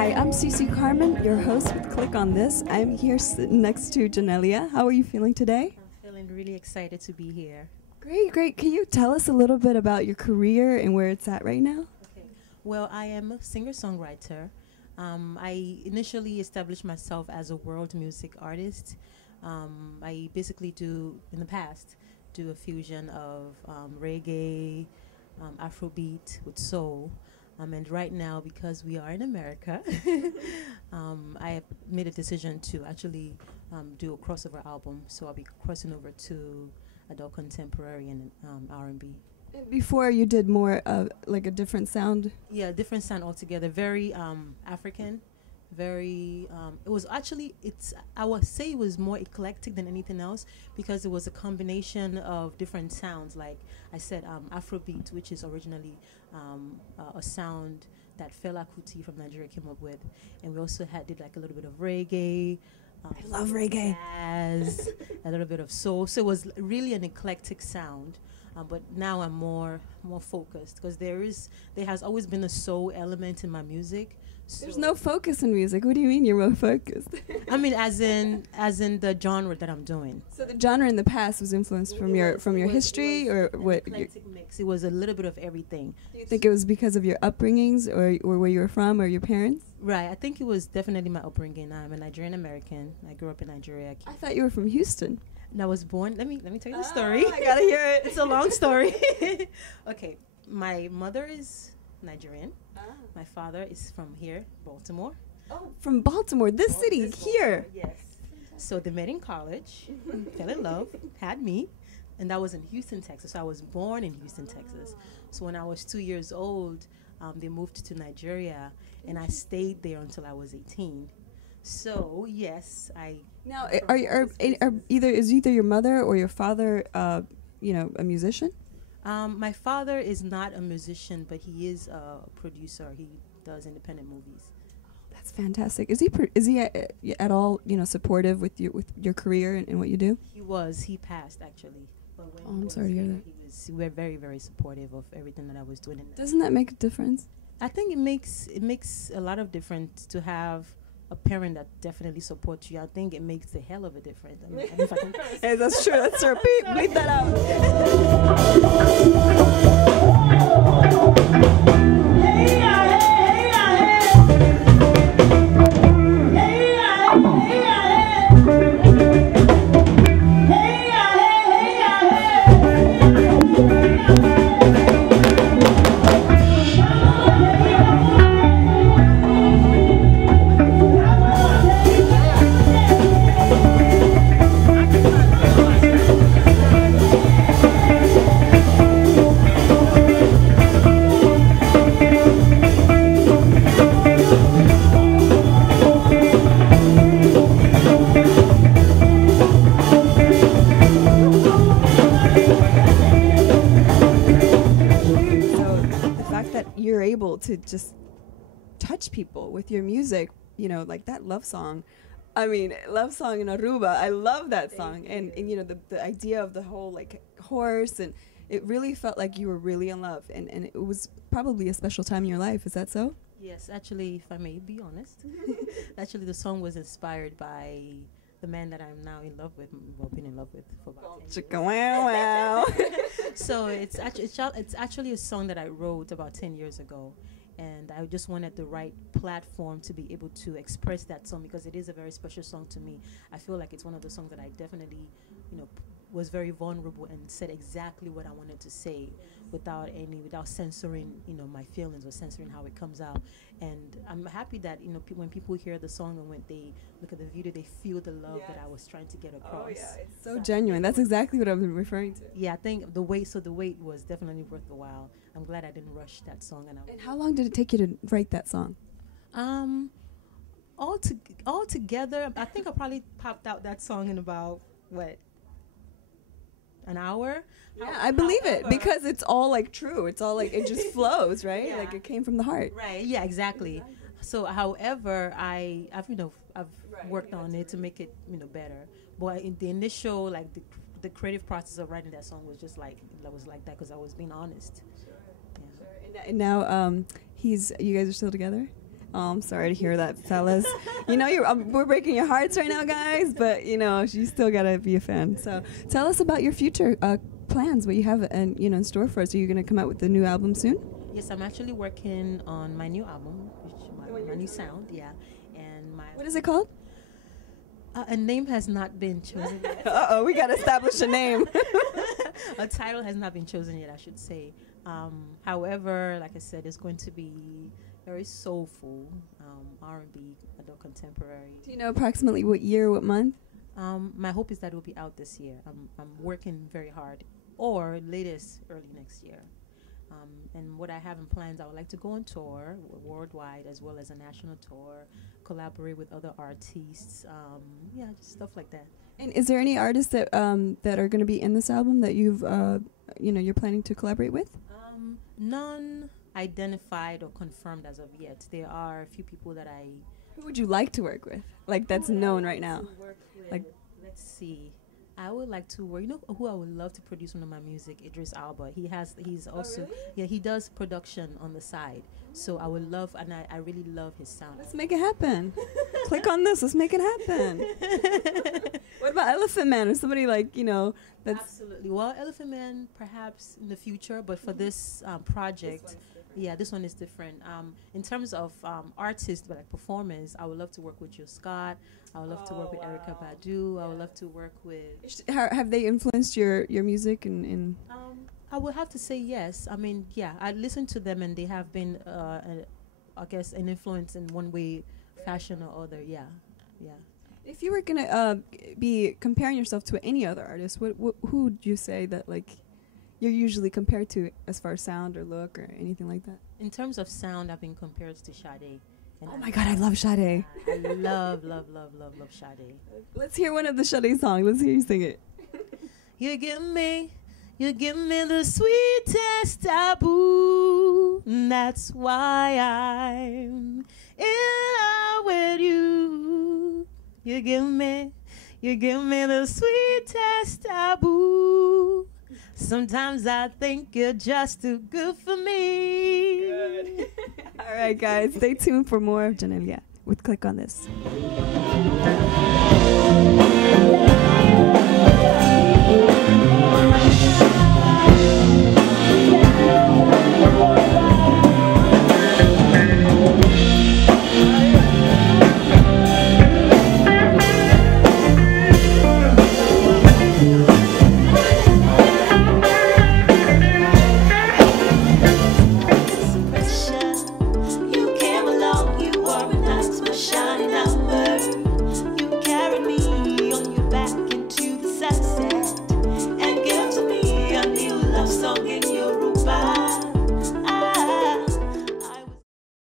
Hi, I'm Cici Carmen, your host with Click on This. I'm here sitting next to Janelia. How are you feeling today? I'm feeling really excited to be here. Great, great. Can you tell us a little bit about your career and where it's at right now? Okay. Well, I am a singer-songwriter. I initially established myself as a world music artist. I basically in the past, do a fusion of reggae, Afrobeat with soul. And right now, because we are in America, I have made a decision to actually do a crossover album. So I'll be crossing over to adult contemporary and R&B. Before you did more like a different sound? Yeah, different sound altogether. Very African. Very. It was actually. I would say it was more eclectic than anything else because it was a combination of different sounds. Like I said, Afrobeat, which is originally a sound that Fela Kuti from Nigeria came up with, and we also did like a little bit of reggae. I love reggae. Jazz, a little bit of soul. So it was really an eclectic sound. But now I'm more focused because there has always been a soul element in my music. So There's no focus in music. What do you mean you're more focused? I mean, as in the genre that I'm doing. So the genre in the past was influenced from your history, or what? Eclectic mix. It was a little bit of everything. Do you think it was because of your upbringings, or where you were from, or your parents? Right. I think it was definitely my upbringing. I'm a Nigerian American. I grew up in Nigeria. I thought you were from Houston. And I was born. Let me tell you the story. I gotta hear it. It's a long story. Okay, my mother is Nigerian. My father is from here, Baltimore. Oh, from Baltimore, this city here. Yes. So they met in college, fell in love, had me, and that was in Houston, Texas. So I was born in Houston, Texas. So when I was 2 years old, they moved to Nigeria, and I stayed there until I was 18. So yes, Now, is either your mother or your father, a musician? My father is not a musician, but he is a producer. He does independent movies. That's fantastic. Is he at all supportive with your career and what you do? He was. He passed actually. But when I'm sorry to hear that. We were very, very supportive of everything that I was doing. Doesn't that make a difference? I think it makes a lot of difference to have a parent that definitely supports you. I think it makes a hell of a difference. I mean, if I can Hey, that's true. That's true. Bleep that out. You're able to just touch people with your music, like that love song. I mean, love song in Aruba. I love that song. And the idea of the whole like horse, and it really felt like you were really in love. And it was probably a special time in your life. Is that so? Yes, actually, if I may be honest, actually the song was inspired by the man that I'm now in love with, been in love with for about 10 years. Wow. So it's actually a song that I wrote about 10 years ago, and I just wanted the right platform to be able to express that song because it is a very special song to me. I feel like it's one of the songs that I definitely, was very vulnerable and said exactly what I wanted to say without censoring, my feelings or censoring how it comes out. And I'm happy that, when people hear the song and when they look at the video, they feel the love that I was trying to get across. Oh, yeah. It's so genuine. That's exactly what I've been referring to. Yeah, I think the wait was definitely worth the while. I'm glad I didn't rush that song. And how long did it take you to write that song? All together, I think I probably popped out that song in about an hour. Yeah, I believe it, because it's all like true. It's all like it just flows, right? Yeah. Like it came from the heart. Right. Yeah. Exactly. So, however, I've worked on it to make it better. But in the initial, like the creative process of writing that song was just like that because I was being honest. Yeah. And now you guys are still together? Oh, I'm sorry to hear that, fellas. We're breaking your hearts right now, guys, but you still gotta be a fan. So tell us about your future plans, what you have in store for us. Are you gonna come out with the new album soon? Yes, I'm actually working on my new album, my new sound. Yeah, and what is it called? A name has not been chosen yet. Uh-oh, we gotta establish a name. A title has not been chosen yet, I should say. However, like I said, it's going to be very soulful, R&B, adult contemporary. Do you know approximately what year, what month? My hope is that it will be out this year. I'm working very hard, or latest early next year. And what I have in plans, I would like to go on tour worldwide, as well as a national tour, collaborate with other artists, just stuff like that. And is there any artists that are going to be in this album that you're planning to collaborate with? None identified or confirmed as of yet. There are a few people that Who would you like to work with? Like that's known right now. Like, let's see. I would like to work. You know who I would love to produce one of my music? Idris Alba. He's also he does production on the side. So I would love, and I really love his sound. Let's make it happen. Click on this. Let's make it happen. What about Elephant Man or somebody that's absolutely. Well, Elephant Man perhaps in the future, but for this project. This one is different. In terms of artists, like performers, I would love to work with Jill Scott. I would love to work with Erykah Badu. I would love to work with... Have they influenced your music? I would have to say yes. I mean, I listen to them and they have been, I guess, an influence in one way, fashion or other. Yeah. If you were going to be comparing yourself to any other artist, who would you say that, you're usually compared to as far as sound or look or anything like that? In terms of sound, I've been compared to Sade. Oh my God, I love Sade. I love Sade. Let's hear one of the Sade songs. Let's hear you sing it. You give me the sweetest taboo. That's why I'm in love with you. You give me the sweetest taboo. Sometimes I think you're just too good for me. Good. All right, guys, stay tuned for more of Janelia with Click on This.